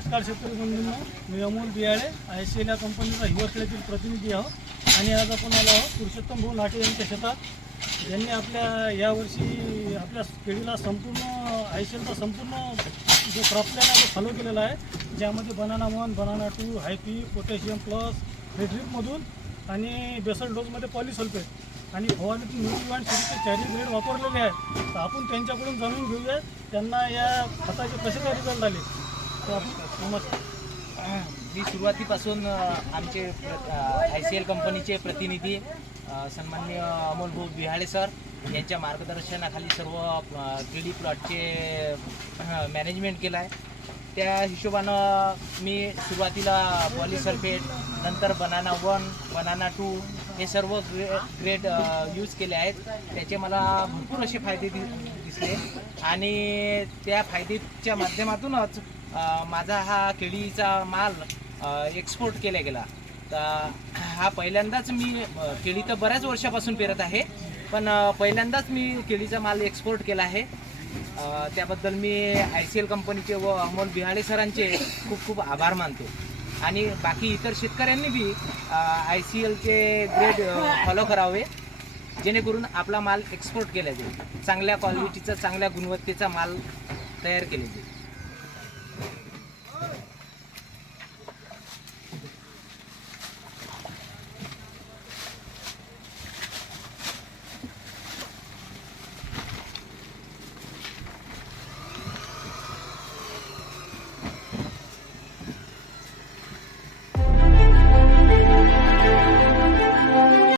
नमस्कार शेतकरी बंधूंनो मी Amol Biyale I C L या कंपनीचा हिवरखेड्यातील प्रतिनिधी आहो आणि आज आपण आलो आहोत पुरुषोत्तम भाऊ नाटे यांच्या शेतात. यांनी आपल्या यावर्षी आपल्या केळीला संपूर्ण आय सी एलचा संपूर्ण जो क्रॉपलॅन आहे तो फॉलो केलेला आहे. ज्यामध्ये banana one banana two high P potassium plus रेड्रिपमधून आणि बेसल डोजमध्ये पॉलिसल्फेट आणि फवारणीतून न्यूट्रिवान सिरीजचे चारही ग्रेड वापरलेले आहेत. तर आपण त्यांच्याकडून जाणून घेऊया त्यांना या खताचे कसे काय रिझल्ट आले? नमस्कार मी सुरुवातीपासून आमचे आय सी एल कंपनीचे प्रतिनिधी सन्मान्य सन्माननीय अमोल भाऊ बिहाळे सर यांच्या मार्गदर्शनाखाली सर्व थ्री डी प्लॉटचे मॅनेजमेंट केलं आहे त्या हिशोबानं मी सुरुवातीला पॉलिसल्फेट नंतर बनाना वन बनाना टू हे सर्व ग्रे ग्रेड यूज केले आहेत. त्याचे मला भरपूर असे फायदे दि दिसले. आणि त्या फायद्याच्या माध्यमातूनच माझा हा केळीचा माल एक्सपोर्ट केला गेला. तर हा पहिल्यांदाच मी केळी तर बऱ्याच वर्षापासून पेरत आहे पण पहिल्यांदाच मी केळीचा माल एक्सपोर्ट केला आहे. त्याबद्दल मी आय सी एल कंपनीचे व अमोल बिहाळे सरांचे खूप खूप आभार मानतो. आणि बाकी इतर शेतकऱ्यांनी बी आय सी एलचे ग्रेड फॉलो करावे जेणेकरून आपला माल एक्सपोर्ट केला जाईल. चांगल्या क्वालिटीचा चांगल्या गुणवत्तेचा माल तयार केला जाईल.